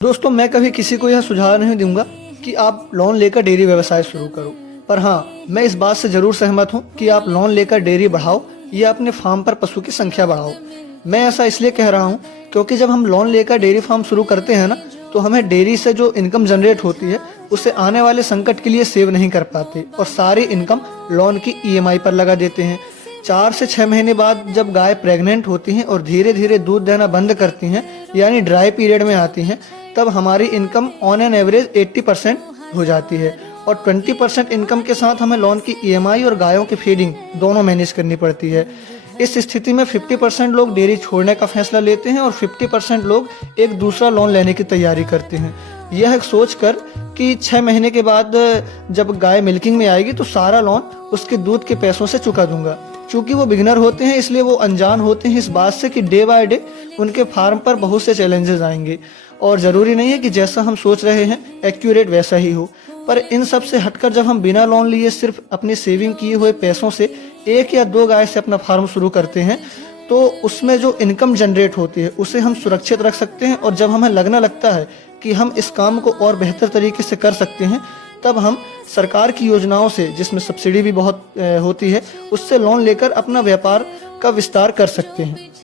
दोस्तों, मैं कभी किसी को यह सुझाव नहीं दूंगा कि आप लोन लेकर डेयरी व्यवसाय शुरू करो। पर हाँ, मैं इस बात से जरूर सहमत हूँ कि आप लोन लेकर डेयरी बढ़ाओ या अपने फार्म पर पशु की संख्या बढ़ाओ। मैं ऐसा इसलिए कह रहा हूँ क्योंकि जब हम लोन लेकर डेयरी फार्म शुरू करते हैं ना, तो हमें डेयरी से जो इनकम जनरेट होती है उसे आने वाले संकट के लिए सेव नहीं कर पाते और सारी इनकम लोन की ईएमआई पर लगा देते हैं। 4 से 6 महीने बाद जब गाय प्रेग्नेंट होती हैं और धीरे धीरे दूध देना बंद करती हैं, यानी ड्राई पीरियड में आती हैं, तब हमारी इनकम ऑन एन एवरेज 80% हो जाती है और 20% इनकम के साथ हमें लोन की ईएमआई और गायों की फीडिंग दोनों मैनेज करनी पड़ती है। इस स्थिति में 50% लोग डेयरी छोड़ने का फैसला लेते हैं और 50% लोग एक दूसरा लोन लेने की तैयारी करते हैं, यह सोच कर कि 6 महीने के बाद जब गाय मिल्किंग में आएगी तो सारा लोन उसके दूध के पैसों से चुका दूंगा। चूंकि वो बिगिनर होते हैं इसलिए वो अनजान होते हैं इस बात से कि डे बाय डे उनके फार्म पर बहुत से चैलेंजेस आएंगे और ज़रूरी नहीं है कि जैसा हम सोच रहे हैं एक्यूरेट वैसा ही हो। पर इन सब से हटकर जब हम बिना लोन लिए सिर्फ अपनी सेविंग किए हुए पैसों से 1 या 2 गाय से अपना फार्म शुरू करते हैं तो उसमें जो इनकम जनरेट होती है उसे हम सुरक्षित रख सकते हैं और जब हमें लगने लगता है कि हम इस काम को और बेहतर तरीके से कर सकते हैं, तब हम सरकार की योजनाओं से, जिसमें सब्सिडी भी बहुत होती है, उससे लोन लेकर अपना व्यापार का विस्तार कर सकते हैं।